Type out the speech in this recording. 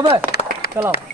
啊，不，高老。